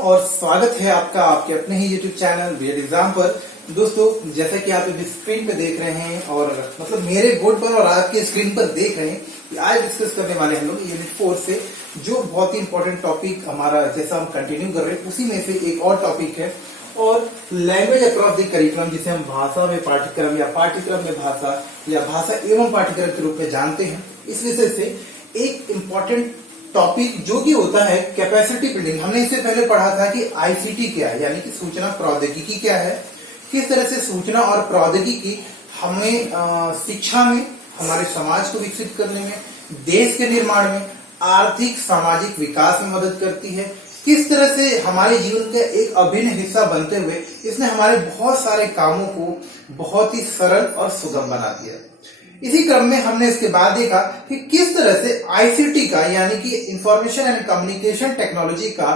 और स्वागत है आपका आपके अपने ही YouTube चैनल BED एग्जाम पर। दोस्तों, जैसा कि आप अभी स्क्रीन पे देख रहे हैं और मतलब मेरे बोर्ड पर और आपके स्क्रीन पर देख रहे हैं कि आज डिस्कस करने वाले हम लोग यूनिट 4 से जो बहुत ही इंपॉर्टेंट टॉपिक हमारा जैसा हम कंटिन्यू कर रहे हैं उसी में से एक और टॉपिक है और लैंग्वेज अक्रॉस द करिकुलम, जिसे हम भाषा में पाठ्यक्रम या पाठ्यक्रम में भाषा या भाषा एवं पाठ्यक्रम के रूप में जानते हैं। इस विषय से एक इम्पॉर्टेंट टॉपिक जो कि होता है कैपेसिटी बिल्डिंग। हमने इससे पहले पढ़ा था कि आईसीटी क्या है, यानी कि सूचना प्रौद्योगिकी क्या है, किस तरह से सूचना और प्रौद्योगिकी हमें शिक्षा में, हमारे समाज को विकसित करने में, देश के निर्माण में, आर्थिक सामाजिक विकास में मदद करती है, किस तरह से हमारे जीवन का एक अभिन्न हिस्सा बनते हुए इसने हमारे बहुत सारे कामों को बहुत ही सरल और सुगम बना दिया। इसी क्रम में हमने इसके बाद देखा कि किस तरह से आईसीटी का यानी कि इंफॉर्मेशन एंड कम्युनिकेशन टेक्नोलॉजी का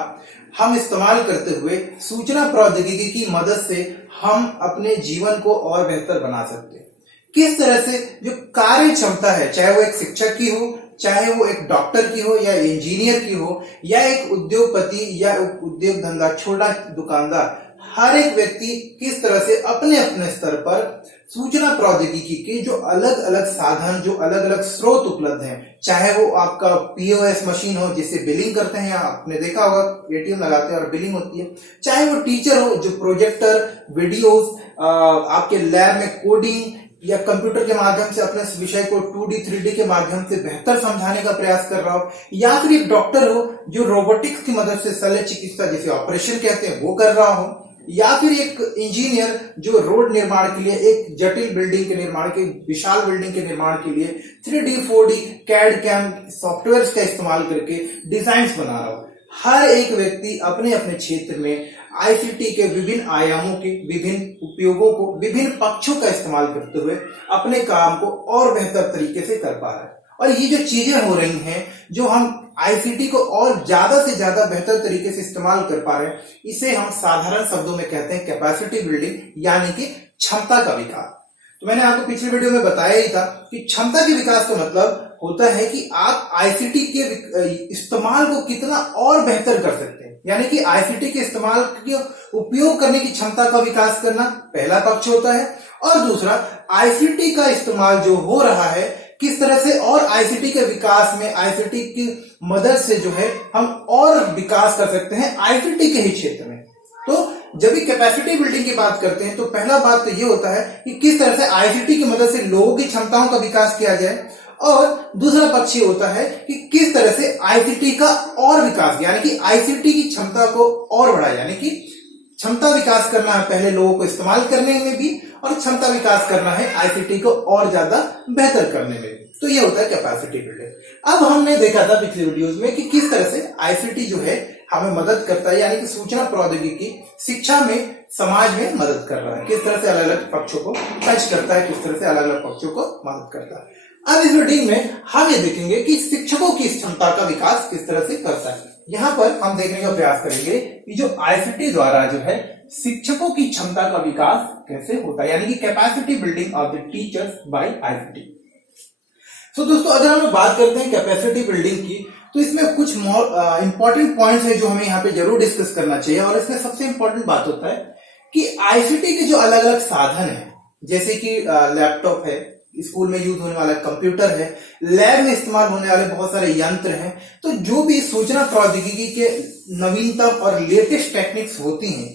हम इस्तेमाल करते हुए सूचना प्रौद्योगिकी की मदद से हम अपने जीवन को और बेहतर बना सकते हैं। किस तरह से जो कार्य क्षमता है, चाहे वो एक शिक्षक की हो, चाहे वो एक डॉक्टर की हो या इंजीनियर की हो या एक उद्योगपति या उद्योग धंधा छोटा दुकानदार, हर एक व्यक्ति किस तरह से अपने अपने स्तर पर सूचना प्रौद्योगिकी के जो अलग अलग साधन, जो अलग अलग स्रोत उपलब्ध हैं, चाहे वो आपका पीओएस मशीन हो जिससे बिलिंग करते हैं, आपने देखा होगा एटीएम लगाते हैं और बिलिंग होती है, चाहे वो टीचर हो जो प्रोजेक्टर, वीडियोस, आपके लैब में कोडिंग या कंप्यूटर के माध्यम से अपने विषय को 2D 3D के माध्यम से बेहतर समझाने का प्रयास कर रहा हो, या फिर एक डॉक्टर हो जो रोबोटिक्स की मदद से शल्य चिकित्सा जिसे ऑपरेशन कहते हैं वो कर रहा हो, या फिर एक इंजीनियर जो रोड निर्माण के लिए, एक जटिल बिल्डिंग के निर्माण के, विशाल बिल्डिंग के निर्माण के लिए 3D 4D CAD cam software का इस्तेमाल करके डिजाइन बना रहा हो। हर एक व्यक्ति अपने अपने क्षेत्र में आईसीटी के विभिन्न आयामों के, विभिन्न उपयोगों को, विभिन्न पक्षों का इस्तेमाल करते हुए अपने काम को और बेहतर तरीके से कर पा रहा है। और ये जो चीजें हो रही हैं, जो हम आईसीटी को और ज्यादा से ज्यादा बेहतर तरीके से इस्तेमाल कर पा रहे हैं, इसे हम साधारण शब्दों में कहते हैं कैपेसिटी बिल्डिंग, यानी कि क्षमता का विकास। तो मैंने आपको पिछले वीडियो में बताया ही था कि क्षमता के विकास का मतलब होता है कि आप आईसीटी के इस्तेमाल को कितना और बेहतर कर सकते हैं, यानी कि आईसीटी के इस्तेमाल के उपयोग करने की क्षमता का विकास करना पहला पक्ष होता है। और दूसरा, आईसीटी का इस्तेमाल जो हो रहा है किस तरह से और आईसीटी के विकास में, आईसीटी की मदद से जो है हम और विकास कर सकते हैं आईसीटी के ही क्षेत्र में। तो जब भी कैपेसिटी बिल्डिंग की बात करते हैं तो पहला बात तो ये होता है कि किस तरह से आईसीटी की मदद से लोगों की क्षमताओं का विकास किया जाए, और दूसरा पक्ष ये होता है कि किस तरह से आईसीटी का और विकास, यानी कि आईसीटी की क्षमता को और बढ़ाया, यानी कि क्षमता विकास करना है पहले लोगों को इस्तेमाल करने में भी, और क्षमता विकास करना है आईसीटी को और ज्यादा बेहतर करने में भी। तो ये होता है कैपेसिटी बिल्डिंग। अब हमने देखा था पिछले वीडियोस में कि किस तरह से आईसीटी जो है हमें मदद करता है, यानी कि सूचना प्रौद्योगिकी शिक्षा में, समाज में मदद कर रहा है, किस तरह से अलग अलग पक्षों को टच करता है, किस तरह से अलग अलग पक्षों को मदद करता है। अब इस वीडियो में हम ये देखेंगे कि शिक्षकों की क्षमता का विकास किस तरह से करता है। यहाँ पर हम देखने का प्रयास करेंगे कि जो आईसीटी द्वारा जो है शिक्षकों की क्षमता का विकास कैसे होता है, यानी कि capacity building of the teachers by ICT. तो दोस्तों, अगर हम बात करते हैं कैपेसिटी बिल्डिंग की, तो इसमें कुछ इंपॉर्टेंट पॉइंट्स है जो हमें यहाँ पे जरूर डिस्कस करना चाहिए। और इसमें सबसे इंपॉर्टेंट बात होता है कि आईसीटी के जो अलग अलग साधन है, जैसे कि लैपटॉप है, स्कूल में यूज होने वाला कंप्यूटर है, लैब में इस्तेमाल होने वाले बहुत सारे यंत्र हैं, तो जो भी सूचना प्रौद्योगिकी के नवीनतम और लेटेस्ट टेक्निक्स होती हैं,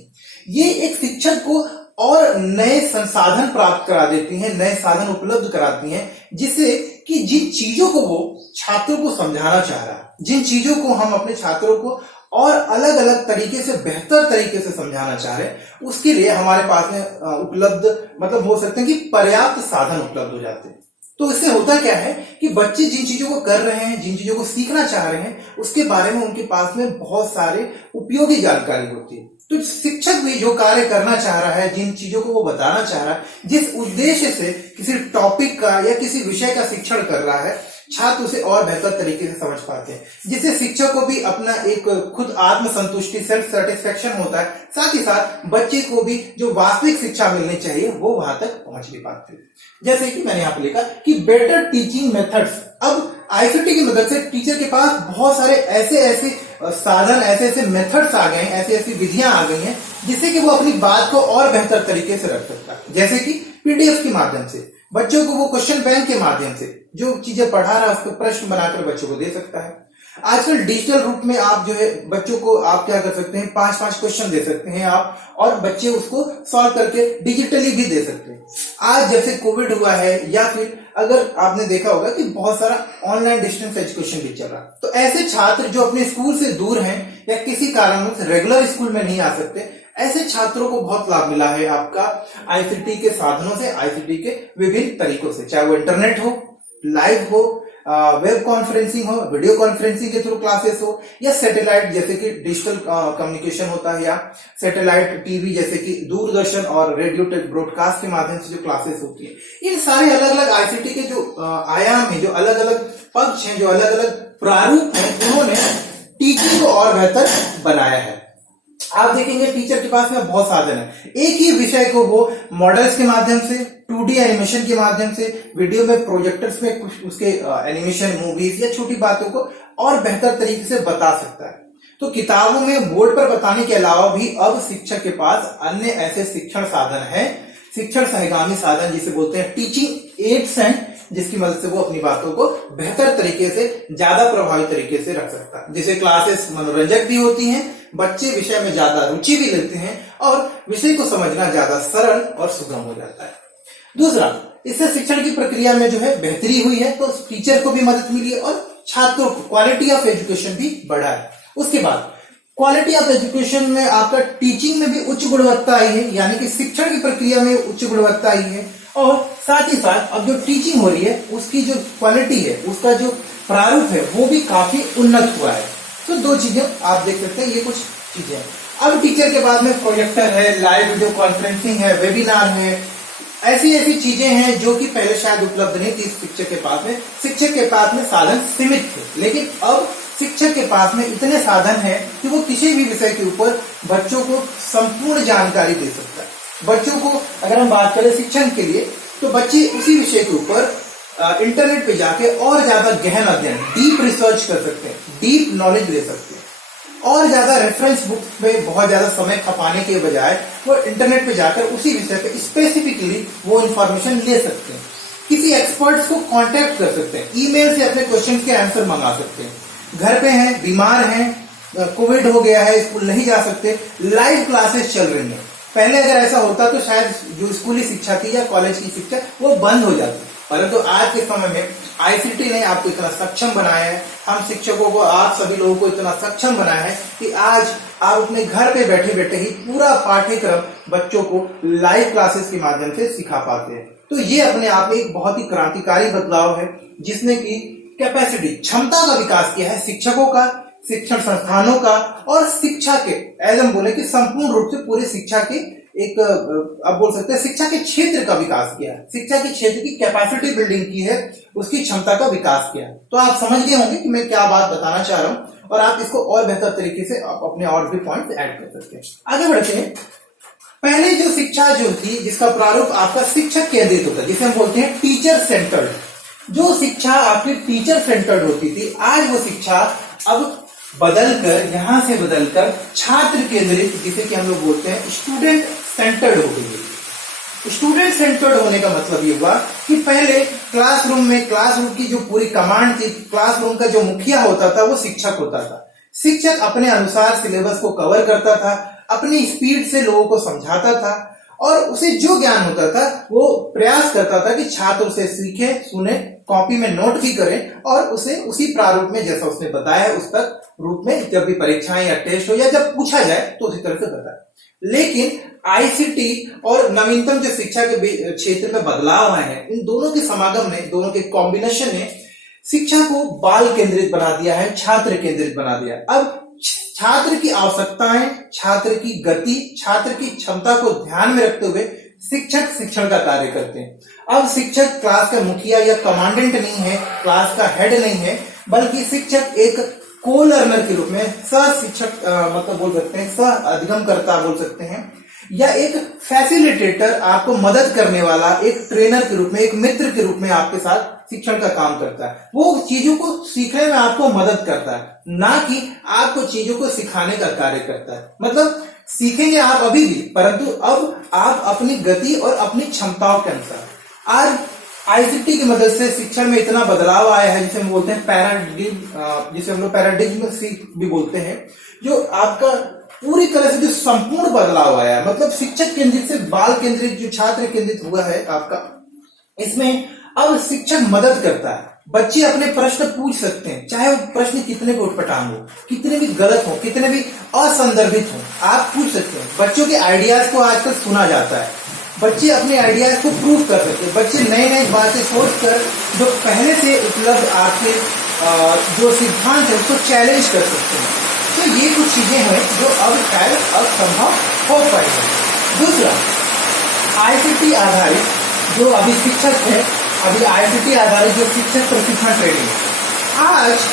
ये एक शिक्षक को और नए संसाधन प्राप्त करा देती हैं, नए साधन उपलब्ध कराती हैं, जिससे कि जिन चीजों को वो छात्रों को समझाना चाह रहा है, जिन चीजों को हम अपने छात्रों को और अलग अलग तरीके से, बेहतर तरीके से समझाना चाह रहे हैं, उसके लिए हमारे पास में उपलब्ध, मतलब हो सकते हैं कि पर्याप्त साधन उपलब्ध हो जाते हैं। तो इससे होता क्या है कि बच्चे जिन चीजों को कर रहे हैं, जिन चीजों को सीखना चाह रहे हैं, उसके बारे में उनके पास में बहुत सारे उपयोगी जानकारी होती है। तो शिक्षक भी जो कार्य करना चाह रहा है, जिन चीजों को वो बताना चाह रहा है, जिस उद्देश्य से किसी टॉपिक का या किसी विषय का शिक्षण कर रहा है, छात्र उसे और बेहतर तरीके से समझ पाते हैं, जिससे शिक्षक को भी अपना एक खुद आत्मसंतुष्टि, सेल्फ सेटिस्फेक्शन होता है। साथ ही साथ बच्चे को भी जो वास्तविक शिक्षा मिलनी चाहिए वो वहां तक पहुंच नहीं पाते। जैसे कि मैंने यहाँ पे लिखा कि बेटर टीचिंग मेथड्स। अब आईसीटी की मदद से टीचर के पास बहुत सारे ऐसे ऐसे साधन, ऐसे ऐसे मेथड्स आ गए हैं, ऐसी ऐसी विधियां आ गई हैं जिससे कि वो अपनी बात को और बेहतर तरीके से रख सकता है। जैसे कि पीडीएफ के माध्यम से बच्चों को वो क्वेश्चन बैंक के माध्यम से जो चीजें पढ़ा रहा है उसको प्रश्न बनाकर बच्चों को दे सकता है। आजकल डिजिटल रूप में आप जो है बच्चों को आप क्या कर सकते हैं, 5-5 क्वेश्चन दे सकते हैं आप, और बच्चे उसको सॉल्व करके डिजिटली भी दे सकते हैं। आज जब से कोविड हुआ है, या फिर अगर आपने देखा होगा कि बहुत सारा ऑनलाइन डिस्टेंस एजुकेशन भी चल रहा, तो ऐसे छात्र जो अपने स्कूल से दूर हैं या किसी कारणवश रेगुलर स्कूल में नहीं आ सकते, ऐसे छात्रों को बहुत लाभ मिला है आपका आईसीटी के साधनों से, आईसीटी के विभिन्न तरीकों से, चाहे वो इंटरनेट हो, लाइव हो, वेब कॉन्फ्रेंसिंग हो, वीडियो कॉन्फ्रेंसिंग के थ्रू क्लासेस हो, या सैटेलाइट जैसे कि डिजिटल कम्युनिकेशन होता है, या सैटेलाइट टीवी जैसे कि दूरदर्शन और रेडियो ब्रॉडकास्ट के माध्यम से जो क्लासेस होती है। इन सारे अलग अलग आईसीटी के जो आयाम है, जो अलग अलग पक्ष हैं, जो अलग अलग प्रारूप हैं, उन्होंने टीचिंग को और बेहतर बनाया है। आप देखेंगे टीचर के पास में बहुत साधन है, एक ही विषय को वो मॉडल्स के माध्यम से, 2D एनिमेशन के माध्यम से, वीडियो में प्रोजेक्टर्स में कुछ उसके एनिमेशन, मूवीज या छोटी बातों को और बेहतर तरीके से बता सकता है। तो किताबों में बोर्ड पर बताने के अलावा भी अब शिक्षक के पास अन्य ऐसे शिक्षण साधन है, शिक्षण सहगामी साधन जिसे बोलते हैं टीचिंग एड्स हैं, जिसकी मदद से वो अपनी बातों को बेहतर तरीके से, ज्यादा प्रभावी तरीके से रख सकता है। जिसे क्लासेस मनोरंजक भी होती हैं, बच्चे विषय में ज्यादा रुचि भी लेते हैं और विषय को समझना ज्यादा सरल और सुगम हो जाता है। दूसरा, इससे शिक्षण की प्रक्रिया में जो है बेहतरी हुई है, तो टीचर को भी मदद मिली है और छात्रों को क्वालिटी ऑफ एजुकेशन भी बढ़ा है। उसके बाद क्वालिटी ऑफ एजुकेशन में आपका टीचिंग में भी उच्च गुणवत्ता आई है, यानी कि शिक्षण की प्रक्रिया में उच्च गुणवत्ता आई है, और साथ ही साथ अब जो टीचिंग हो रही है उसकी जो क्वालिटी है, उसका जो प्रारूप है, वो भी काफी उन्नत हुआ है। तो दो चीजें आप देख सकते हैं, ये कुछ चीजें। अब टीचर के बाद में प्रोजेक्टर है, लाइव वीडियो कॉन्फ्रेंसिंग है, वेबिनार है, ऐसी ऐसी चीजें हैं जो कि पहले शायद उपलब्ध नहीं थी शिक्षक के पास में। शिक्षक के पास में साधन सीमित थे, लेकिन अब शिक्षक के पास में इतने साधन हैं कि वो किसी भी विषय के ऊपर बच्चों को संपूर्ण जानकारी दे सकता है। बच्चों को अगर हम बात करें शिक्षण के लिए, तो बच्चे उसी विषय के ऊपर इंटरनेट पे जाके और ज्यादा गहन अध्ययन, डीप रिसर्च कर सकते हैं, डीप नॉलेज ले सकते हैं, और ज्यादा रेफरेंस बुक में बहुत ज्यादा समय खपाने के बजाय वो इंटरनेट पे जाकर उसी विषय पे स्पेसिफिकली वो इंफॉर्मेशन ले सकते हैं। किसी एक्सपर्ट्स को कांटेक्ट कर सकते हैं, ईमेल से अपने क्वेश्चन के आंसर मंगा सकते हैं। घर पे हैं, बीमार हैं, कोविड हो गया है, स्कूल नहीं जा सकते, लाइव क्लासेस चल रही हैं। पहले अगर ऐसा होता तो शायद जो स्कूली शिक्षा थी या कॉलेज की शिक्षा वो बंद हो जाती, परंतु आज के समय में आईसीटी ने आपको इतना सक्षम बनाया है, हम शिक्षकों को, आप सभी लोगों को इतना सक्षम बनाया है कि आज आप अपने घर पे बैठे बैठे ही पूरा पाठ्यक्रम बच्चों को लाइव क्लासेस के माध्यम से सिखा पाते हैं। तो ये अपने आप में एक बहुत ही क्रांतिकारी बदलाव है, जिसने की कैपेसिटी, क्षमता का विकास किया है शिक्षकों का, शिक्षण संस्थानों का, और शिक्षा के, एज हम बोले कि संपूर्ण रूप से पूरे शिक्षा के एक, अब बोल सकते हैं शिक्षा के क्षेत्र का विकास किया है, शिक्षा के क्षेत्र की कैपेसिटी बिल्डिंग की है, उसकी क्षमता का विकास किया है। तो आप समझ गए होंगे कि मैं क्या बात बताना चाह रहा हूं, और आप इसको और बेहतर तरीके से अपने और भी पॉइंट ऐड कर सकते हैं। आगे बढ़ते हैं। पहले जो शिक्षा जो थी, जिसका प्रारूप आपका शिक्षक केंद्रित होता है, जिसे हम बोलते हैं टीचर सेंटर्ड, जो शिक्षा आपकी टीचर सेंटर्ड होती थी, आज वो शिक्षा अब बदलकर, यहां से बदलकर छात्र केंद्रित, जिसे कि हम लोग बोलते हैं स्टूडेंट सेंटर्ड हो गई है। स्टूडेंट सेंटर्ड होने का मतलब ये हुआ कि पहले क्लासरूम में, क्लासरूम की जो पूरी कमांड थी, क्लासरूम का जो मुखिया होता था वो शिक्षक होता था। शिक्षक अपने अनुसार सिलेबस को कवर करता था, अपनी स्पीड से लोगों को समझाता था, और उसे जो ज्ञान होता था वो प्रयास करता था कि छात्र उसे सीखे, सुने, कॉपी में नोट भी करें, और उसे उसी प्रारूप में जैसा उसने बताया है उस तक रूप में जब भी परीक्षाएं या टेस्ट हो या जब पूछा जाए तो उसी तरह से बताए। लेकिन आईसीटी और नवीनतम जो शिक्षा के क्षेत्र में बदलाव आए हैं, इन दोनों के समागम ने, दोनों के कॉम्बिनेशन ने शिक्षा को बाल केंद्रित बना दिया है, छात्र केंद्रित बना दिया है। अब छात्र की आवश्यकताएं, छात्र की गति, छात्र की क्षमता को ध्यान में रखते हुए शिक्षक शिक्षण का कार्य करते हैं। अब शिक्षक क्लास का मुखिया या कमांडेंट नहीं है, क्लास का हेड नहीं है, बल्कि शिक्षक एक को लर्नर के रूप में, सह शिक्षक मतलब बोल सकते हैं, सह अधिगमकर्ता बोल सकते हैं, या एक फैसिलिटेटर, आपको मदद करने वाला, एक ट्रेनर के रूप में, एक मित्र के रूप में आपके साथ शिक्षण का काम करता है। वो चीजों को सीखने में आपको मदद करता है, ना कि आपको चीजों को सिखाने का कार्य करता है। मतलब सीखेंगे आप अभी भी, परंतु अब आप अपनी गति और अपनी क्षमताओं के अनुसार। आज आईसीटी की मदद से शिक्षण में इतना बदलाव आया है, जिसे हम बोलते हैं पैराडिग्म, जिसे हम लोग पैराडिग्म भी बोलते हैं, जो आपका पूरी तरह से जो संपूर्ण बदलाव आया है। मतलब शिक्षक केंद्रित से बाल केंद्रित, जो छात्र केंद्रित हुआ है आपका, इसमें अब शिक्षक मदद करता है। बच्चे अपने प्रश्न पूछ सकते हैं, चाहे वो प्रश्न कितने भी उटपटांग हो, कितने भी गलत हो, कितने भी असंदर्भित हो, आप पूछ सकते हैं। बच्चों के आइडियाज को आजकल सुना जाता है, बच्चे अपने आइडियाज को प्रूव कर सकते हैं। बच्चे नए नए बातें सोचकर जो पहले से उपलब्ध आपके जो सिद्धांत है उसको चैलेंज कर सकते हैं। तो ये कुछ चीजें हैं जो अब शायद अब संभव हो पाएगी। दूसरा, आईसीटी आधारित जो अभी शिक्षक है, अभी आईसीटी आधारित जो शिक्षक प्रशिक्षण ट्रेनिंग, आज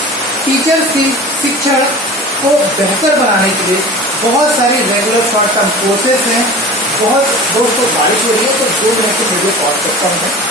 टीचर्स की शिक्षण को बेहतर बनाने के लिए बहुत सारी रेगुलर शॉर्ट टर्म कोर्सेस हैं। बहुत दोस्तों बारिश हो रही है तो 2 मिनट की वीडियो पॉज करता हूं मैं।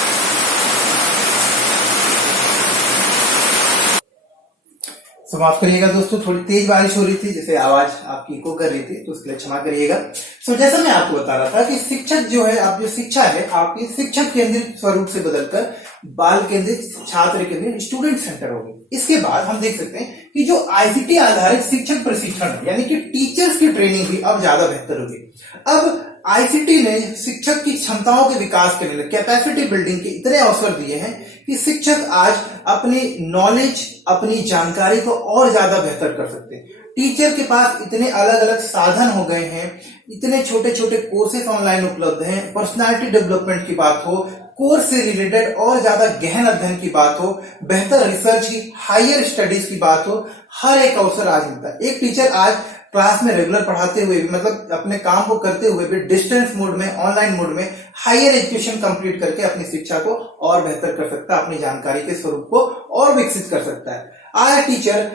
समाप्त करिएगा दोस्तों, थोड़ी तेज बारिश हो रही थी जिससे आवाज आपकी इको कर रही थी, तो उसके लिए क्षमा करिएगा। सो जैसा मैं आपको बता रहा था कि शिक्षक जो है, आप जो शिक्षा है आपकी शिक्षक केंद्रित स्वरूप से बदलकर बाल केंद्रित, छात्र केंद्रित, स्टूडेंट सेंटर हो गई। इसके बाद हम देख सकते हैं कि जो आईसीटी आधारित शिक्षक प्रशिक्षण यानी कि टीचर्स की ट्रेनिंग भी अब ज्यादा बेहतर होगी। अब आईसीटी ने शिक्षक की क्षमताओं के विकास के लिए, कैपेसिटी बिल्डिंग के इतने अवसर दिए हैं कि शिक्षक आज अपनी नॉलेज, अपनी जानकारी को और ज्यादा बेहतर कर सकते हैं। टीचर के पास इतने अलग अलग साधन हो गए हैं, इतने छोटे छोटे कोर्सेज ऑनलाइन उपलब्ध हैं। पर्सनालिटी डेवलपमेंट की बात हो, कोर्स से रिलेटेड और ज्यादा गहन अध्ययन की बात हो, बेहतर रिसर्च की, हायर स्टडीज की बात हो, हर एक अवसर आज मिलता है। एक टीचर आज क्लास में रेगुलर पढ़ाते हुए भी, मतलब अपने काम को करते हुए भी, डिस्टेंस मोड में, ऑनलाइन मोड में हायर एजुकेशन कंप्लीट करके अपनी शिक्षा को और बेहतर कर सकता है, अपनी जानकारी के स्वरूप को और विकसित कर सकता है। आज teacher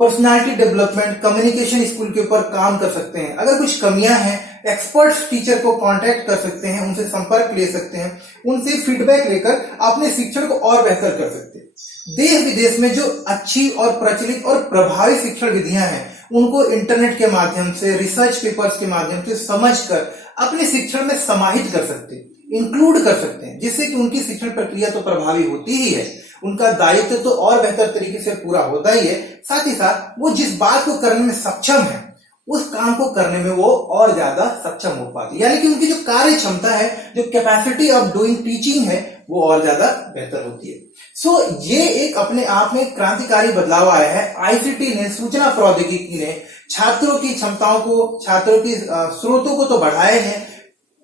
personality development, communication skill के ऊपर काम कर सकते हैं। अगर कुछ कमियां हैं, एक्सपर्ट्स टीचर को कांटेक्ट कर सकते हैं, उनसे संपर्क ले सकते हैं, उनसे फीडबैक लेकर अपने शिक्षण को और बेहतर कर सकते हैं। देश विदेश में जो अच्छी और प्रचलित और प्रभावी शिक्षण विधियां हैं, उनको इंटरनेट के माध्यम से, रिसर्च पेपर्स के माध्यम से समझकर अपने शिक्षण में समाहित कर सकते हैं, इंक्लूड कर सकते हैं, जिससे कि उनकी शिक्षण प्रक्रिया तो प्रभावी होती ही है, उनका दायित्व तो और बेहतर तरीके से पूरा होता ही है। साथ ही साथ वो जिस बात को करने में सक्षम है, उस काम को करने में वो और ज्यादा सक्षम हो पाती है, यानी कि उनकी जो कार्य क्षमता है, जो कैपेसिटी ऑफ डूइंग टीचिंग है, वो और ज्यादा बेहतर होती है। सो ये एक अपने आप में क्रांतिकारी बदलाव आया है। आईसीटी ने, सूचना प्रौद्योगिकी ने छात्रों की क्षमताओं को, छात्रों की स्रोतों को तो बढ़ाए हैं,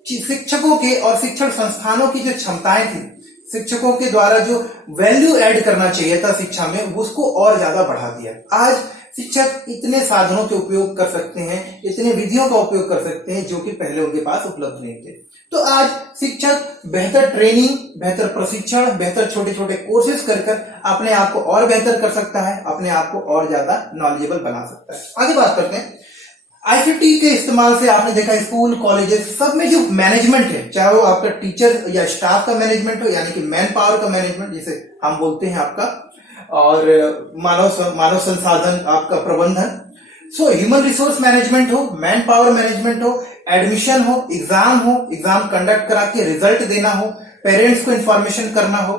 शिक्षकों के और शिक्षण संस्थानों की जो क्षमताएं थी, शिक्षकों के द्वारा जो वैल्यू ऐड करना चाहिए था शिक्षा में, उसको और ज्यादा बढ़ा दिया। आज शिक्षक इतने साधनों के उपयोग कर सकते हैं, इतने विधियों का उपयोग कर सकते हैं जो कि पहले उनके पास उपलब्ध नहीं थे। तो आज शिक्षक बेहतर ट्रेनिंग, बेहतर प्रशिक्षण, बेहतर छोटे छोटे कोर्सेज कर अपने आप को और बेहतर कर सकता है, अपने आप को और ज्यादा नॉलेजेबल बना सकता है। आगे बात करते हैं। आईसीटी के इस्तेमाल से आपने देखा स्कूल, कॉलेजेस सब में जो मैनेजमेंट है, चाहे वो आपका टीचर या स्टाफ का मैनेजमेंट हो, यानी कि मैन पावर का मैनेजमेंट जिसे हम बोलते हैं आपका, और मानव संसाधन आपका प्रबंधन, सो ह्यूमन रिसोर्स मैनेजमेंट हो, मैन पावर मैनेजमेंट हो, एडमिशन हो, एग्जाम कंडक्ट करा के रिजल्ट देना हो, पेरेंट्स को इंफॉर्मेशन करना हो,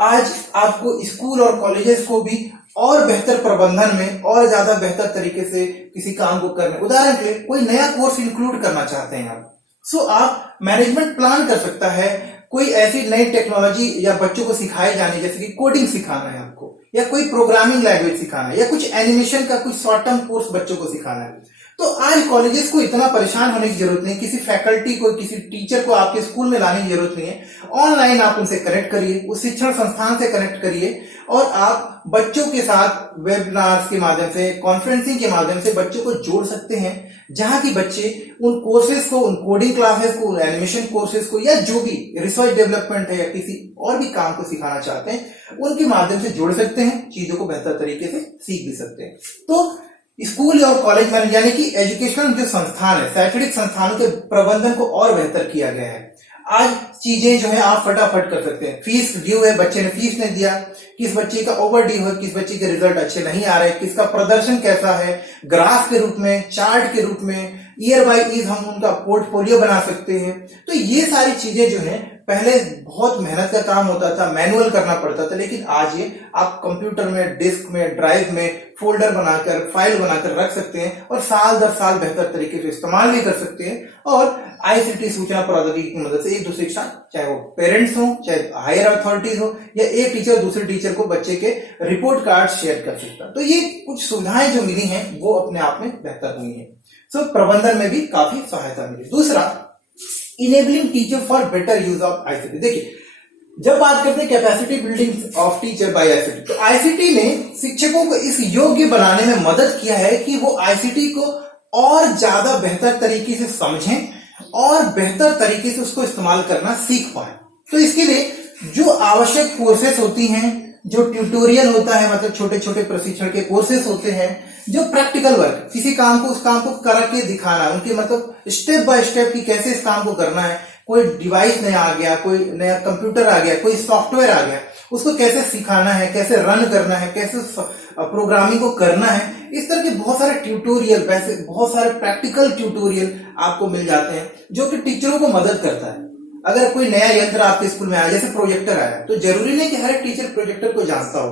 आज आपको स्कूल और कॉलेजेस को भी और बेहतर प्रबंधन में और ज्यादा बेहतर तरीके से किसी काम को करने, उदाहरण के लिए कोई नया कोर्स इंक्लूड करना चाहते हैं आप, सो आप मैनेजमेंट प्लान कर सकता है। कोई ऐसी नई टेक्नोलॉजी या बच्चों को सिखाई जानी, जैसे कि कोडिंग सिखाना है आपको, या कोई प्रोग्रामिंग लैंग्वेज सिखाना है, या कुछ एनिमेशन का कुछ शॉर्ट टर्म कोर्स बच्चों को सिखाना है, तो आज कॉलेजेस को इतना परेशान होने की जरूरत नहीं, किसी फैकल्टी को, किसी टीचर को आपके स्कूल में लाने की जरूरत नहीं है। ऑनलाइन आप उनसे कनेक्ट करिए, उस शिक्षण संस्थान से कनेक्ट करिए, और आप बच्चों के साथ वेबिनार्स के माध्यम से, कॉन्फ्रेंसिंग के माध्यम से बच्चों को जोड़ सकते हैं, जहां की बच्चे उन कोर्सेज को, उन कोडिंग क्लासेस को, एनिमेशन कोर्सेज को, या जो भी रिसर्च डेवलपमेंट है या किसी और भी काम को सिखाना चाहते हैं, उनके माध्यम से जोड़ सकते हैं, चीजों को बेहतर तरीके से सीख भी सकते हैं। तो स्कूल और कॉलेज में, यानी कि एजुकेशनल जो संस्थान है, शैक्षणिक संस्थानों के प्रबंधन को और बेहतर किया गया है। आज चीजें जो है आप फटाफट कर सकते हैं। फीस ड्यू है, बच्चे ने फीस नहीं दिया, किस बच्चे का ओवर ड्यू है, किस बच्चे के रिजल्ट अच्छे नहीं आ रहे, किसका प्रदर्शन कैसा है, ग्राफ के रूप में, चार्ट के रूप में, ईयर बाय ईयर हम उनका पोर्टफोलियो बना सकते हैं। तो ये सारी चीजें जो है पहले बहुत मेहनत का काम होता था, मैनुअल करना पड़ता था, लेकिन आज ये आप कंप्यूटर में, डिस्क में, ड्राइव में फोल्डर बनाकर, फाइल बनाकर रख सकते हैं और साल दर साल बेहतर तरीके से इस्तेमाल भी कर सकते हैं। और आईसीटी सूचना प्रौद्योगिकी की मदद से एक दूसरे के साथ, चाहे वो पेरेंट्स हो, चाहे हायर अथॉरिटीज हो, या एक टीचर दूसरे टीचर को बच्चे के रिपोर्ट कार्ड शेयर कर सकता है। तो ये कुछ सुविधाएं जो मिली हैं वो अपने आप में बेहतर हुई है। सो प्रबंधन में भी काफी सहायता मिली। दूसरा, enabling teacher for better use of ICT. देखिए, जब बात करते हैं capacity building of teacher by ICT, तो आईसीटी ने शिक्षकों को इस योग्य बनाने में मदद किया है कि वो आईसीटी को और ज्यादा बेहतर तरीके से समझें और बेहतर तरीके से उसको इस्तेमाल करना सीख पाए। तो इसके लिए जो आवश्यक कोर्सेस होती हैं, जो ट्यूटोरियल होता है, मतलब छोटे छोटे प्रशिक्षण के कोर्सेस होते हैं, जो प्रैक्टिकल वर्क, किसी काम को उस काम को करके दिखाना, उनके मतलब स्टेप बाय स्टेप की कैसे इस काम को करना है, कोई डिवाइस नया आ गया, कोई नया कंप्यूटर आ गया, कोई सॉफ्टवेयर आ गया, उसको कैसे सिखाना है, कैसे रन करना है, कैसे प्रोग्रामिंग को करना है, इस तरह के बहुत सारे ट्यूटोरियल, वैसे बहुत सारे प्रैक्टिकल ट्यूटोरियल आपको मिल जाते हैं जो कि टीचरों को मदद करता है। अगर कोई नया यंत्र आपके स्कूल में आया, जैसे प्रोजेक्टर आया, तो जरूरी नहीं कि हर एक टीचर प्रोजेक्टर को जानता हो।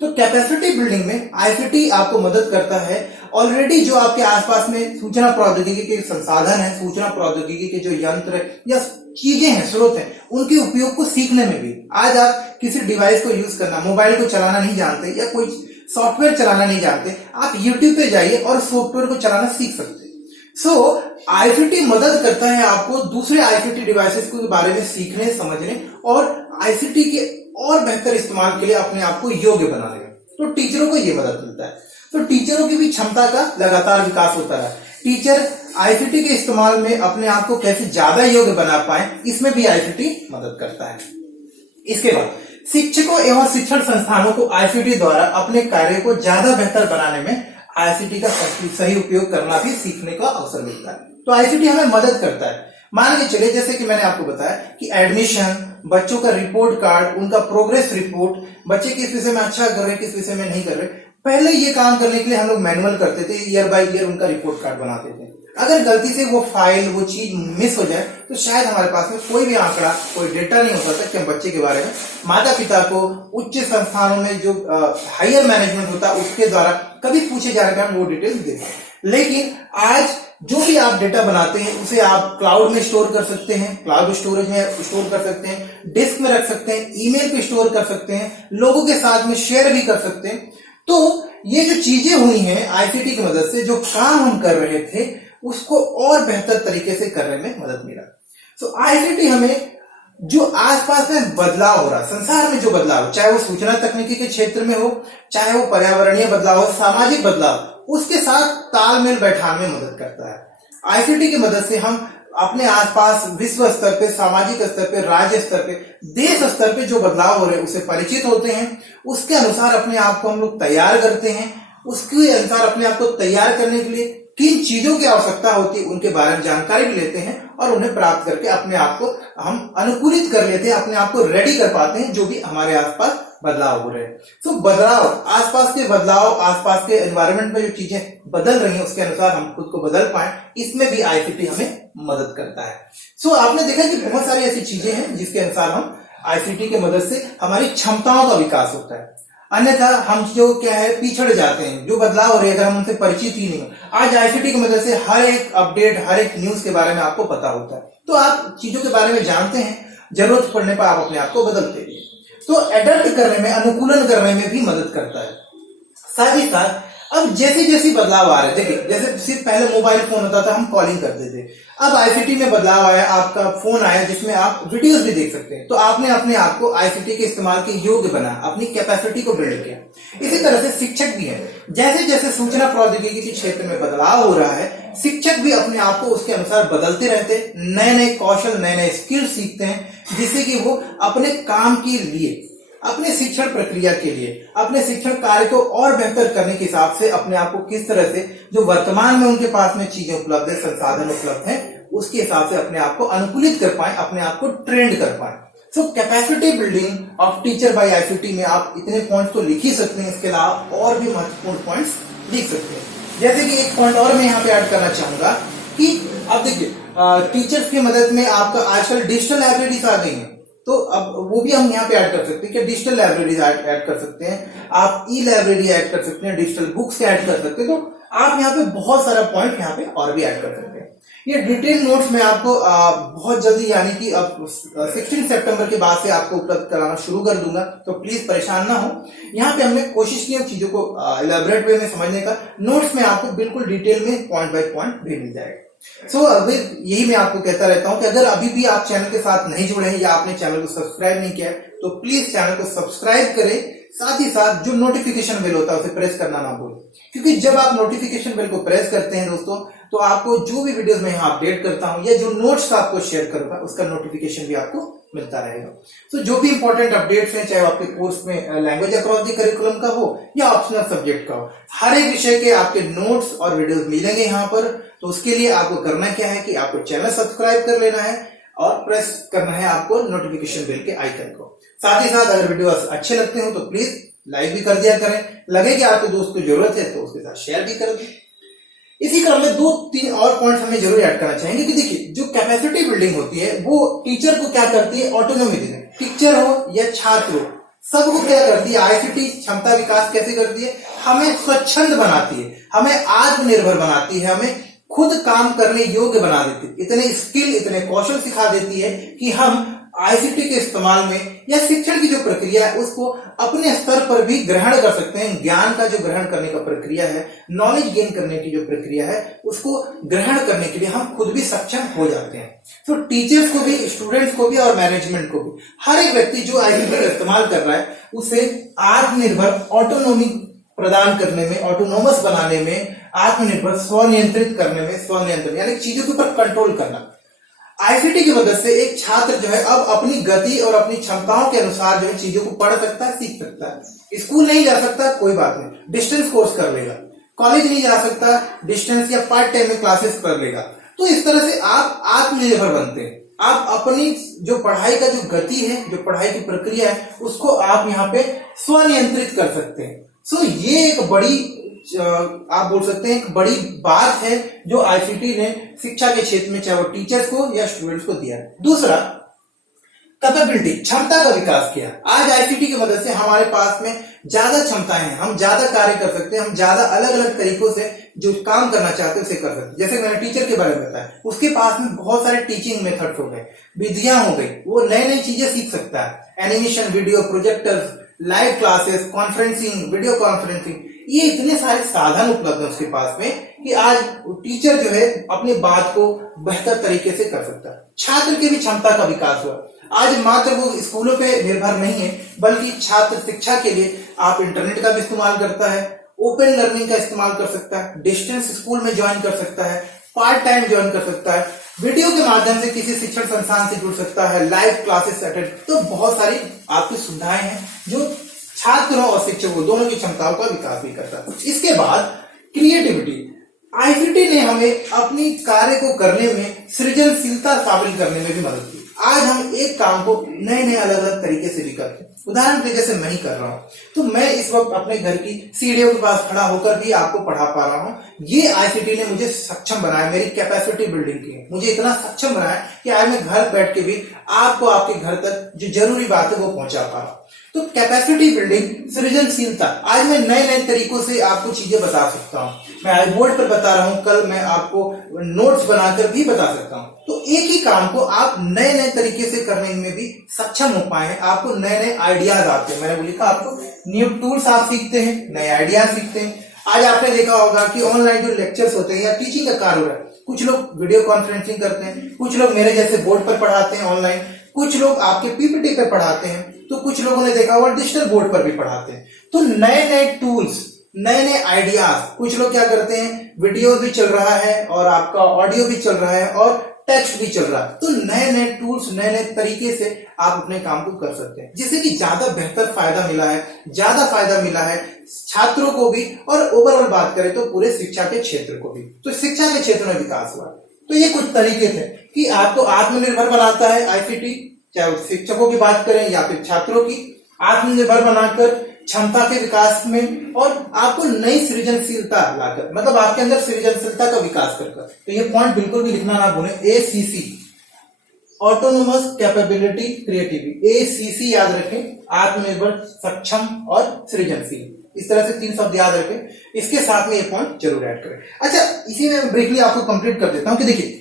तो कैपेसिटी बिल्डिंग में आईसीटी आपको मदद करता है। ऑलरेडी जो आपके आसपास में सूचना प्रौद्योगिकी के संसाधन है, सूचना प्रौद्योगिकी के जो यंत्र या चीजें हैं, स्रोत हैं, उनके उपयोग को सीखने में भी, आज आप किसी डिवाइस को यूज करना, मोबाइल को चलाना नहीं जानते या कोई सॉफ्टवेयर चलाना नहीं जानते, आप यूट्यूब पे जाइए और सॉफ्टवेयर को चलाना सीख सकते हैं। सो आईसीटी मदद करता है आपको दूसरे आईसीटी डिवाइसेस के बारे में सीखने, समझने और आईसीटी के और बेहतर इस्तेमाल के लिए अपने आप को योग्य बनाने में। तो टीचरों को ये मदद मिलता है। तो टीचरों की भी क्षमता का लगातार विकास होता है। टीचर आईसीटी के इस्तेमाल में अपने आप को कैसे ज्यादा योग्य बना पाए, इसमें भी आईसीटी मदद करता है। इसके बाद शिक्षकों एवं शिक्षण संस्थानों को आईसीटी द्वारा अपने कार्य को ज्यादा बेहतर बनाने में आईसीटी का सही उपयोग करना भी सीखने का अवसर मिलता है। तो आईसीटी हमें मदद करता है। मान के चले, जैसे कि मैंने आपको बताया कि एडमिशन, बच्चों का रिपोर्ट कार्ड, उनका प्रोग्रेस रिपोर्ट, बच्चे किस विषय में अच्छा कर रहे, किस विषय में नहीं कर रहे, पहले ये काम करने के लिए हम लोग मैनुअल करते थे, ईयर बाय ईयर उनका रिपोर्ट कार्ड बनाते थे। अगर गलती से वो फाइल, वो चीज मिस हो जाए तो शायद हमारे पास में कोई भी आंकड़ा, कोई डेटा नहीं होता था कि हम बच्चे के बारे में माता पिता को उच्च संस्थानों में जो हायर मैनेजमेंट होता है उसके द्वारा कभी पूछे जाने पर हम वो डिटेल्स दे पाए। लेकिन आज जो भी आप डेटा बनाते हैं उसे आप क्लाउड में स्टोर कर सकते हैं, क्लाउड स्टोरेज में स्टोर कर सकते हैं, डिस्क में रख सकते हैं, ईमेल पे स्टोर कर सकते हैं, लोगों के साथ में शेयर भी कर सकते हैं। तो ये जो चीजें हुई हैं आईसीटी की मदद से, जो काम हम कर रहे थे उसको और बेहतर तरीके से करने में मदद मिला। सो आईसीटी हमें जो आसपास में बदलाव हो रहा है, संसार में जो बदलाव, चाहे वो सूचना तकनीकी के क्षेत्र में हो, चाहे वो पर्यावरणीय बदलाव हो, सामाजिक बदलाव, उसके साथ तालमेल बैठाने में मदद करता है। आईसीटी की मदद से हम अपने आसपास विश्व स्तर पे, सामाजिक स्तर पे, राज्य स्तर पे, देश स्तर पे जो बदलाव हो रहे हैं उससे परिचित होते हैं, उसके अनुसार अपने आप को हम लोग तैयार करते हैं, उसके अनुसार अपने आप को तैयार करने के लिए किन चीजों की आवश्यकता होती है उनके बारे में जानकारी भी लेते हैं और उन्हें प्राप्त करके अपने आप को हम अनुकूलित कर लेते हैं, अपने आप को रेडी कर पाते हैं जो भी हमारे आसपास बदलाव हो रहे हैं। तो बदलाव, आसपास के बदलाव, आसपास के एनवायरनमेंट में जो चीजें बदल रही हैं उसके अनुसार हम खुद को बदल पाए, इसमें भी आईसीटी हमें मदद करता है। सो आपने देखा कि बहुत सारी ऐसी चीजें हैं जिसके अनुसार हम आईसीटी की मदद से हमारी क्षमताओं का विकास होता है। अन्यथा हम जो क्या है पिछड़ जाते हैं, जो बदलाव हो रहे हैं अगर हम उनसे परिचित ही नहीं हो। आज आईसीटी की मदद से हर एक अपडेट, हर एक न्यूज के बारे में आपको पता होता है, तो आप चीजों के बारे में जानते हैं, जरूरत पड़ने पर आप अपने आप को बदलते हैं। तो एडप्ट करने में, अनुकूलन करने में भी मदद करता है। साथ ही साथ अब जैसे जैसे बदलाव आ रहे हैं, देखिए जैसे सिर्फ पहले मोबाइल फोन होता था, हम कॉलिंग करते थे, अब आईसीटी में बदलाव आया, आपका फोन आया जिसमें आप वीडियोस भी देख सकते हैं। तो आपने अपने आप को आईसीटी के इस्तेमाल के योग्य बनाया, अपनी कैपेसिटी को बिल्ड किया। इसी तरह से शिक्षक भी है, जैसे जैसे सूचना प्रौद्योगिकी के क्षेत्र में बदलाव हो रहा है, शिक्षक भी अपने आप को उसके अनुसार बदलते रहते, नए नए कौशल, नए नए स्किल सीखते हैं, जिससे कि वो अपने काम के लिए, अपने शिक्षण प्रक्रिया के लिए, अपने शिक्षण कार्य को और बेहतर करने के हिसाब से अपने आप को किस तरह से जो वर्तमान में उनके पास में चीजें उपलब्ध है, संसाधन उपलब्ध है, उसके हिसाब से अपने आप को अनुकूलित कर पाए, अपने आप को ट्रेंड कर पाए। So capacity building of teacher by ICT में आप इतने पॉइंट्स तो लिख ही सकते हैं, इसके अलावा और भी महत्वपूर्ण पॉइंट्स लिख सकते हैं। जैसे कि एक पॉइंट और मैं यहाँ पे ऐड करना चाहूंगा कि अब देखिए टीचर्स की मदद में आपका आजकल डिजिटल लाइब्रेरीज आ गई हैं, तो अब वो भी हम यहाँ पे ऐड कर सकते हैं कि डिजिटल लाइब्रेरीज ऐड कर सकते हैं, आप ई लाइब्रेरी ऐड कर सकते हैं, डिजिटल बुक्स ऐड कर सकते हैं। तो आप यहाँ पे बहुत सारा पॉइंट यहाँ पे और भी ऐड कर सकते हैं। ये डिटेल नोट्स में आपको बहुत जल्दी यानी कि अब 16 सितंबर के बाद से आपको उपलब्ध कराना शुरू कर दूंगा, तो प्लीज परेशान ना हो। यहाँ पे हमने कोशिश की चीजों को इलेबोरेट वे में समझने का। नोट्स में आपको बिल्कुल डिटेल में पॉइंट बाय पॉइंट भी मिल जाएगा। अभी यही मैं आपको कहता रहता हूं कि अगर अभी भी आप चैनल के साथ नहीं जुड़े हैं या आपने चैनल को सब्सक्राइब नहीं किया है तो प्लीज चैनल को सब्सक्राइब करें, साथ ही साथ जो नोटिफिकेशन बेल होता है उसे प्रेस करना ना भूलें, क्योंकि जब आप नोटिफिकेशन बेल को प्रेस करते हैं दोस्तों तो आपको जो भी वीडियोस मैं यहाँ अपडेट करता हूं या जो नोट्स आपको शेयर करूंगा उसका नोटिफिकेशन भी आपको मिलता रहेगा। जो भी इंपॉर्टेंट अपडेट्स हैं, चाहे आपके कोर्स में लैंग्वेज अक्रॉस द करिकुलम का हो या ऑप्शनल सब्जेक्ट का हो, हर एक विषय के आपके नोट्स और वीडियोस मिलेंगे यहाँ पर। तो उसके लिए आपको करना क्या है कि आपको चैनल सब्सक्राइब कर लेना है और प्रेस करना है आपको नोटिफिकेशन बेल के आइकन को। साथ ही साथ अगर वीडियो अच्छे लगते हो तो प्लीज लाइक भी कर दिया करें, लगे कि आपके दोस्त को जरूरत है तो उसके साथ शेयर भी कर दें। इसी क्रम में 2-3 और पॉइंट हमें जरूर ऐड करना चाहेंगे कि देखिए जो कैपेसिटी बिल्डिंग होती है वो टीचर को क्या करती है, ऑटोनॉमी देती है। टीचर हो या छात्र हो, सबको क्या करती है, आईसीटी क्षमता विकास कैसे करती है, हमें स्वच्छंद बनाती है, हमें आत्मनिर्भर बनाती है, हमें खुद काम करने योग्य बना देती है, इतने स्किल इतने कौशल सिखा देती है कि हम आईसीटी के इस्तेमाल में या शिक्षण की जो प्रक्रिया है उसको अपने स्तर पर भी ग्रहण कर सकते हैं। ज्ञान का जो ग्रहण करने का प्रक्रिया है, नॉलेज गेन करने की जो प्रक्रिया है, उसको ग्रहण करने के लिए हम खुद भी सक्षम हो जाते हैं। तो टीचर्स को भी, स्टूडेंट्स को भी और मैनेजमेंट को भी, हर एक व्यक्ति जो आईसीटी का इस्तेमाल कर रहा है उसे आत्मनिर्भर, ऑटोनॉमी प्रदान करने में, ऑटोनोमस बनाने में, आत्मनिर्भर, स्वनियंत्रित करने में, स्वनियंत्रण यानी चीजों के ऊपर कंट्रोल करना। आईसीटी की मदद से एक छात्र जो है अब अपनी गति और अपनी क्षमताओं के अनुसार जो है चीजों को पढ़ सकता है, सीख सकता है। स्कूल नहीं जा सकता, कोई बात नहीं, डिस्टेंस कोर्स कर लेगा। कॉलेज नहीं जा सकता, डिस्टेंस या पार्ट टाइम में क्लासेस कर लेगा। तो इस तरह से आप आत्मनिर्भर बनते हैं। आप अपनी जो पढ़ाई का जो गति है, जो पढ़ाई की प्रक्रिया है, उसको आप यहाँ पे स्वनियंत्रित कर सकते हैं। ये एक बड़ी आप बोल सकते हैं एक बड़ी बात है जो आईसीटी ने शिक्षा के क्षेत्र में, चाहे वो टीचर्स को या स्टूडेंट्स को दिया है। दूसरा, कैपेबिलिटी, क्षमता का विकास किया। आज आईसीटी की मदद से हमारे पास में ज्यादा क्षमताएं हैं, हम ज्यादा कार्य कर सकते हैं, हम ज्यादा अलग अलग तरीकों से जो काम करना चाहते हैं उसे कर सकते हैं। जैसे मैंने टीचर के बारे में बताया, उसके पास में बहुत सारे टीचिंग मेथड्स हो गए, विधियां हो गई, वो नई नई चीजें सीख सकता है। Animation, video projectors, live classes, conferencing, video conferencing, ये इतने सारे साधन उपलब्ध है उसके पास में कि आज टीचर जो है अपनी बात को बेहतर तरीके से कर सकता है। छात्र की भी क्षमता का विकास हुआ। आज मात्र वो स्कूलों पे निर्भर नहीं है, बल्कि छात्र शिक्षा के लिए आप इंटरनेट का भी इस्तेमाल करता है, ओपन लर्निंग का इस्तेमाल कर सकता है, डिस्टेंस स्कूल में ज्वाइन कर सकता है, पार्ट टाइम ज्वाइन कर सकता है, वीडियो के माध्यम से किसी शिक्षण संस्थान से जुड़ सकता है, लाइव क्लासेस अटेंड। तो बहुत सारी आपकी सुविधाएं हैं जो छात्रों और शिक्षकों दोनों की क्षमताओं का विकास भी करता है। इसके बाद क्रिएटिविटी, आईसीटी ने हमें अपनी कार्य को करने में सृजनशीलता शामिल करने में भी मदद की। आज हम एक काम को नए नए अलग अलग तरीके से भी करते हैं। उदाहरण के जैसे मैं ही कर रहा हूं, तो मैं इस वक्त अपने घर की सीढ़ियों के पास खड़ा होकर भी आपको पढ़ा पा रहा हूं। ये आईसीटी ने मुझे सक्षम बनाया, मेरी कैपेसिटी बिल्डिंग की, मुझे इतना सक्षम बनाया कि आज मैं घर बैठ के भी आपको आपके घर तक जो जरूरी बात है वो पहुंचा पा रहा हूं। तो कैपेसिटी बिल्डिंग, सृजनशीलता, आज मैं नए नए तरीकों से आपको चीजें बता सकता हूं। मैं आज बोर्ड पर बता रहा हूं, कल मैं आपको नोट्स बनाकर भी बता सकता हूं। तो एक ही काम को आप नए नए तरीके से करने में भी सक्षम हो पाए हैं, आपको नए नए आइडियाज आते हैं। मैंने लिखा आपको न्यू टूल्स आप सीखते हैं, नए आइडियाज सीखते हैं। आज आपने देखा होगा कि ऑनलाइन जो लेक्चर्स होते हैं या टीचिंग का कार्य हो रहा है, कुछ लोग वीडियो कॉन्फ्रेंसिंग करते हैं, कुछ लोग मेरे जैसे बोर्ड पर पढ़ाते हैं ऑनलाइन, कुछ लोग आपके पीपीटी पे पढ़ाते हैं, तो कुछ लोगों ने देखा हुआ डिजिटल बोर्ड पर भी पढ़ाते हैं। तो नए नए टूल्स, नए नए आइडियाज, कुछ लोग क्या करते हैं, वीडियो भी चल रहा है और आपका ऑडियो भी चल रहा है और टेक्स्ट भी चल रहा है। तो नए नए टूल्स, नए नए तरीके से आप अपने काम को कर सकते हैं, जिससे कि ज्यादा बेहतर फायदा मिला है, ज्यादा फायदा मिला है छात्रों को भी और ओवरऑल बात करें तो पूरे शिक्षा के क्षेत्र को भी। तो शिक्षा के क्षेत्र में विकास हुआ। तो ये कुछ तरीके थे कि आपको आत्मनिर्भर बनाता है आईसीटी, चाहे वो शिक्षकों की बात करें या फिर छात्रों की, आत्मनिर्भर बनाकर क्षमता के विकास में और आपको नई सृजनशीलता लाकर, मतलब आपके अंदर सृजनशीलता का विकास कर। तो ये पॉइंट बिल्कुल भी लिखना ना भूलें, ACC, autonomous capability creativity, ACC याद रखें, आत्मनिर्भर, सक्षम और सृजनशील। इस तरह से 3 शब्द याद रखें, इसके साथ में ये पॉइंट जरूर ऐड करें। अच्छा, इसी में ब्रीफली आपको कंप्लीट कर देता हूं कि देखिए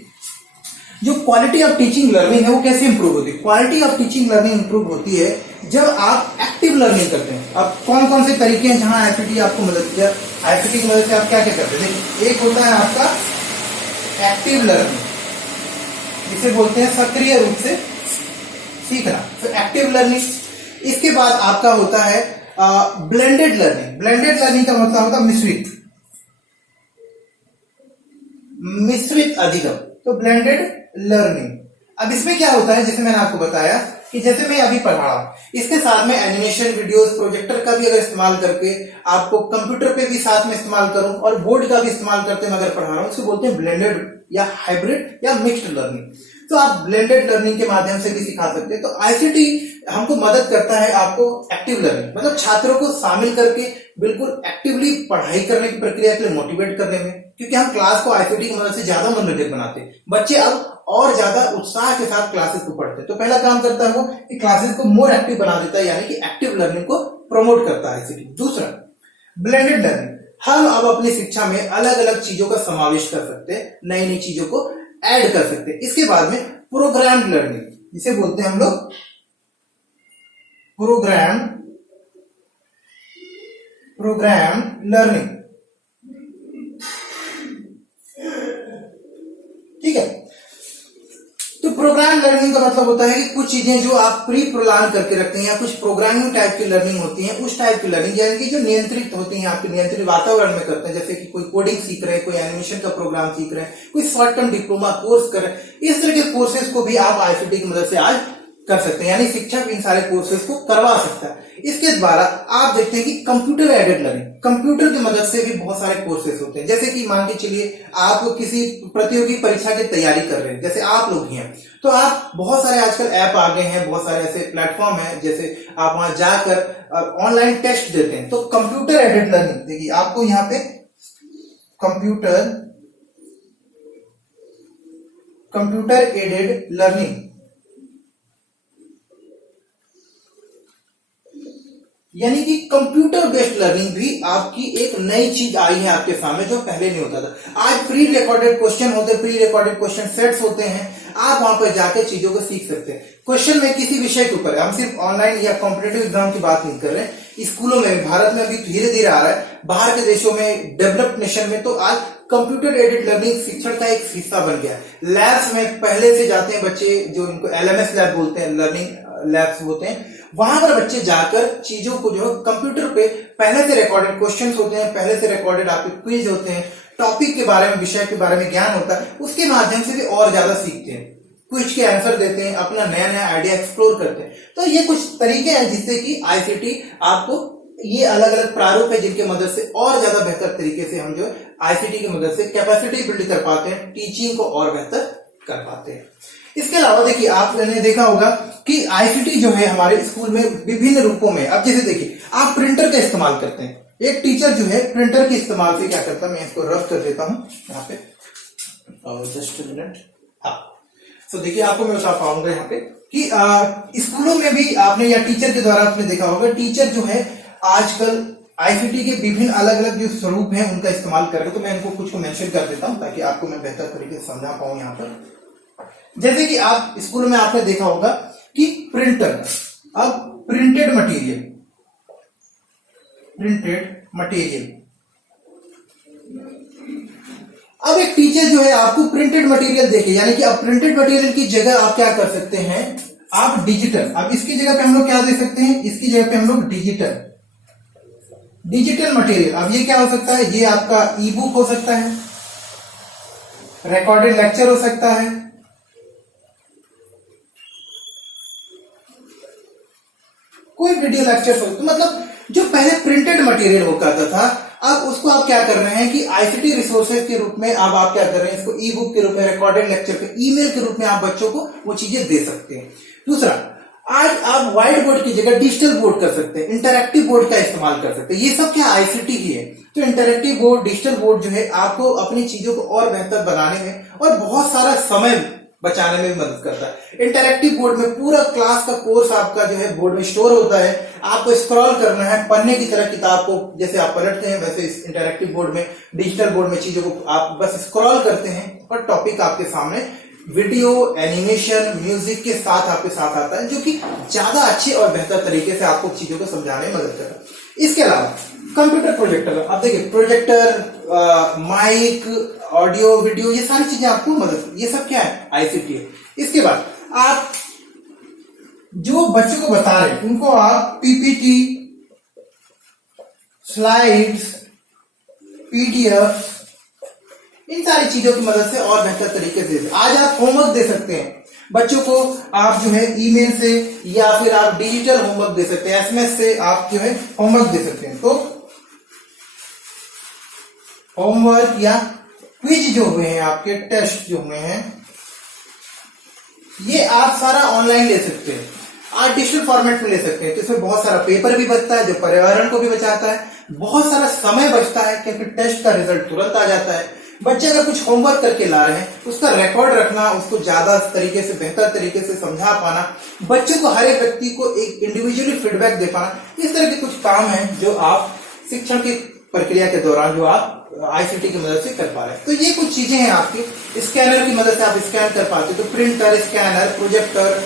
जो क्वालिटी ऑफ टीचिंग लर्निंग है वो कैसे इंप्रूव होती है। Quality of teaching learning improve होती है जब आप एक्टिव लर्निंग करते हैं। अब कौन कौन से तरीके हैं जहां आईसीटी आपको मदद किया, आईसीटी की मदद से आप क्या क्या करते हैं। देखिए, एक होता है आपका एक्टिव लर्निंग, जिसे बोलते हैं सक्रिय रूप से सीखना, तो एक्टिव लर्निंग। इसके बाद आपका होता है ब्लेंडेड लर्निंग। ब्लेंडेड लर्निंग का मतलब होता है मिश्रित अधिगम, तो ब्लेंडेड लर्निंग। अब इसमें क्या होता है, जैसे मैंने आपको बताया कि जैसे मैं अभी पढ़ा रहा हूं, इसके साथ में एनिमेशन वीडियोस, प्रोजेक्टर का भी अगर इस्तेमाल करके आपको कंप्यूटर पे भी साथ में इस्तेमाल करूं और बोर्ड का भी इस्तेमाल करते मैं अगर पढ़ा रहा हूं, इसको बोलते हैं ब्लेंडेड या हाइब्रिड या मिक्स्ड लर्निंग। तो आप ब्लेंडेड लर्निंग के माध्यम से भी सिखा सकते हैं। तो आईसीटी हमको मदद करता है आपको एक्टिव लर्निंग, मतलब छात्रों को शामिल करके बिल्कुल एक्टिवली पढ़ाई करने की प्रक्रिया के लिए मोटिवेट करने में, क्योंकि हम क्लास को आईसीटी की मदद से ज्यादा मनोरंजक बनाते हैं। बच्चे अब और ज्यादा उत्साह के साथ क्लासेस को पढ़ते हैं। तो पहला काम करता है वो कि क्लासेस को मोर एक्टिव बना देता है, यानी कि एक्टिव लर्निंग को प्रमोट करता है आईसीटी। दूसरा, ब्लेंडेड लर्निंग, हम अब अपनी शिक्षा में अलग अलग चीजों का समावेश कर सकते हैं, नई नई चीजों को ऐड कर सकते हैं। इसके बाद में प्रोग्राम्ड लर्निंग, जिसे बोलते हैं हम लोग प्रोग्राम लर्निंग, ठीक है। तो प्रोग्राम लर्निंग का मतलब होता है कि कुछ चीजें जो आप प्री प्लान करके रखते हैं या कुछ प्रोग्रामिंग टाइप की लर्निंग होती है, उस टाइप की लर्निंग, यानी कि जो नियंत्रित होती है, आपके नियंत्रित वातावरण में करते हैं। जैसे कि कोई कोडिंग सीख रहे हैं, कोई एनिमेशन का प्रोग्राम सीख रहे हैं, कोई शॉर्ट टर्म डिप्लोमा कोर्स कर रहे हैं, इस तरह के कोर्सेज को भी आप आईसीटी की मदद से आज कर सकते हैं, यानी शिक्षक इन सारे कोर्सेज को करवा सकता है। इसके द्वारा आप देखते हैं कि कंप्यूटर एडेड लर्निंग, कंप्यूटर की मदद से भी बहुत सारे कोर्सेज होते हैं। जैसे कि मान के चलिए आप किसी प्रतियोगी परीक्षा की तैयारी कर रहे हैं, जैसे आप लोग ही हैं, तो आप बहुत सारे आजकल ऐप आ गए हैं, बहुत सारे ऐसे प्लेटफॉर्म हैं, जैसे आप वहां जाकर ऑनलाइन टेस्ट देते हैं। तो कंप्यूटर एडेड लर्निंग, देखिए आपको यहाँ पे कंप्यूटर एडेड लर्निंग, यानी कि कंप्यूटर बेस्ड लर्निंग भी आपकी एक नई चीज आई है आपके सामने, जो पहले नहीं होता था। आज प्री रिकॉर्डेड क्वेश्चन होते हैं, प्री रिकॉर्डेड क्वेश्चन सेट्स होते हैं, आप वहां पर जाकर चीजों को सीख सकते हैं। क्वेश्चन में किसी विषय के ऊपर, हम सिर्फ ऑनलाइन या कॉम्पिटेटिव एग्जाम की बात नहीं कर रहे हैं, स्कूलों में, भारत में अभी धीरे धीरे आ रहा है, बाहर के देशों में, डेवलप्ड नेशन में तो आज कंप्यूटर एडेड लर्निंग शिक्षण का एक हिस्सा बन गया है। लैब्स में पहले से जाते हैं बच्चे, जो इनको LMS लैब बोलते हैं, लर्निंग लैब्स होते हैं, वहां पर बच्चे जाकर चीजों को जो कंप्यूटर पे पहले से रिकॉर्डेड क्वेश्चंस होते हैं, पहले से रिकॉर्डेड आपके क्विज होते हैं, टॉपिक के बारे में, विषय के बारे में ज्ञान होता है, उसके माध्यम से भी और ज्यादा सीखते हैं, क्विज के आंसर देते हैं, अपना नया नया आइडिया एक्सप्लोर करते हैं। तो ये कुछ तरीके हैं जिससे कि आईसीटी आपको, ये अलग अलग प्रारूप है जिनके मदद से और ज्यादा बेहतर तरीके से हम जो आईसीटी की मदद से कैपेसिटी बिल्ड कर पाते हैं, टीचिंग को और बेहतर कर पाते हैं। इसके अलावा देखिए, आपने देखा होगा कि आईसीटी जो है हमारे स्कूल में विभिन्न रूपों में, अब जैसे देखिए आप प्रिंटर का इस्तेमाल करते हैं, एक टीचर जो है प्रिंटर के इस्तेमाल से क्या करता है, मैं इसको रफ कर देता हूं यहाँ पे, जस्ट मिनट। हाँ, तो देखिए आपको मैं बता पाऊंगा यहाँ पे कि स्कूलों में भी आपने या टीचर के द्वारा आपने देखा होगा, टीचर जो है आजकल आईसीटी के विभिन्न अलग अलग जो स्वरूप हैं उनका इस्तेमाल कर रहे हैं। तो मैं इनको कुछ को मेंशन कर देता हूं ताकि आपको मैं बेहतर तरीके से समझा पाऊं यहाँ पर। जैसे कि आप स्कूल में आपने देखा होगा कि प्रिंटर, अब प्रिंटेड मटेरियल, अब एक टीचर जो है आपको प्रिंटेड मटेरियल देखे, यानी कि अब प्रिंटेड मटेरियल की जगह आप क्या कर सकते हैं, आप डिजिटल, अब इसकी जगह पे हम लोग क्या दे सकते हैं, इसकी जगह पे हम लोग डिजिटल मटेरियल। अब ये क्या हो सकता है, ये आपका ई बुक हो सकता है, रिकॉर्डेड लेक्चर हो सकता है, कोई वीडियो लेक्चर हो, तो मतलब जो पहले प्रिंटेड मटेरियल हुआ करता था, अब उसको आप क्या कर रहे हैं कि आईसीटी रिसोर्सेज के रूप में अब आप क्या कर रहे हैं, इसको ई बुक के रूप में, रिकॉर्डेड लेक्चर पे ईमेल के रूप में आप बच्चों को वो चीजें दे सकते हैं। दूसरा, आज आप व्हाइट बोर्ड की जगह डिजिटल बोर्ड कर सकते हैं, इंटरैक्टिव बोर्ड का इस्तेमाल कर सकते हैं। ये सब क्या आईसीटी ही है। तो इंटरैक्टिव बोर्ड, डिजिटल बोर्ड जो है आपको अपनी चीजों को और बेहतर बनाने में और बहुत सारा समय बचाने में मदद करता है। इंटरैक्टिव बोर्ड में पूरा क्लास का कोर्स आपका जो है बोर्ड में स्टोर होता है, आपको स्क्रॉल करना है, पढ़ने की तरह किताब को जैसे आप पलटते हैं वैसे इस इंटरैक्टिव बोर्ड में, डिजिटल बोर्ड में चीजों को आप बस स्क्रॉल करते हैं और टॉपिक आपके सामने वीडियो, एनिमेशन, म्यूजिक के साथ आपके साथ आता है, जो कि ज्यादा अच्छे और बेहतर तरीके से आपको चीजों को समझाने में मदद करता है। इसके अलावा कंप्यूटर प्रोजेक्टर, अब देखिए प्रोजेक्टर, माइक, ऑडियो, वीडियो, ये सारी चीजें आपको मदद, ये सब क्या है, आईसीटी है। इसके बाद आप जो बच्चों को बता रहे हैं उनको आप पीपीटी, स्लाइड्स, पीडीएफ, इन सारी चीजों की मदद से और बेहतर तरीके से आज आप होमवर्क दे सकते हैं बच्चों को। आप जो है ईमेल से या फिर आप डिजिटल होमवर्क दे सकते हैं, एसएमएस से आप जो है होमवर्क दे सकते हैं। तो होमवर्क या क्विज जो हुए हैं, आपके टेस्ट जो हुए हैं, ये आप सारा ऑनलाइन ले सकते हैं, आप डिजिटल फॉर्मेट में ले सकते हैं। तो इसमें बहुत सारा पेपर भी बचता है, जो पर्यावरण को भी बचाता है, बहुत सारा समय बचता है क्योंकि टेस्ट का रिजल्ट तुरंत आ जाता है। बच्चे अगर कुछ होमवर्क करके ला रहे हैं, उसका रिकॉर्ड रखना, उसको ज्यादा तरीके से, बेहतर तरीके से समझा पाना, बच्चों को, हर एक व्यक्ति को एक इंडिविजुअली फीडबैक दे पाना, इस तरह के कुछ काम है जो आप शिक्षण की प्रक्रिया के दौरान जो आप आईसीटी की मदद से कर पा रहे हैं। तो ये कुछ चीजें हैं आपकी। स्कैनर की मदद से आप स्कैन कर पाते, तो प्रिंटर, स्कैनर, प्रोजेक्टर,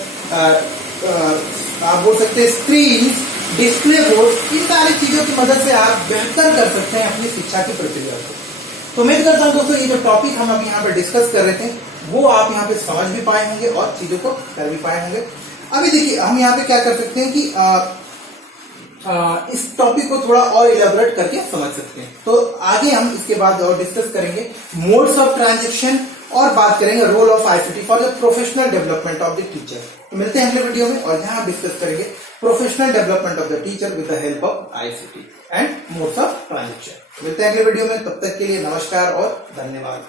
आप बोल सकते हैं स्क्रीन, डिस्प्ले बोर्ड, इन सारी चीजों की मदद से आप बेहतर कर सकते हैं अपनी शिक्षा की प्रक्रिया को। तो उम्मीद करता हूं दोस्तों, ये जो टॉपिक हम अभी यहाँ पे डिस्कस कर रहे थे वो आप यहाँ पे समझ भी पाए होंगे और चीजों को कर भी पाए होंगे। अभी देखिए हम यहाँ पे क्या कर सकते हैं कि इस टॉपिक को थोड़ा और इलेबोरेट करके समझ सकते हैं। तो आगे हम इसके बाद और डिस्कस करेंगे मोड्स ऑफ ट्रांजैक्शन और बात करेंगे role of ICT for the professional development of the teacher. तो मिलते हैं अगले वीडियो में और यहाँ डिस्कस करेंगे professional development of the teacher with the help of ICT and modes of transaction. मिलते हैं अगले वीडियो में, तब तक के लिए नमस्कार और धन्यवाद।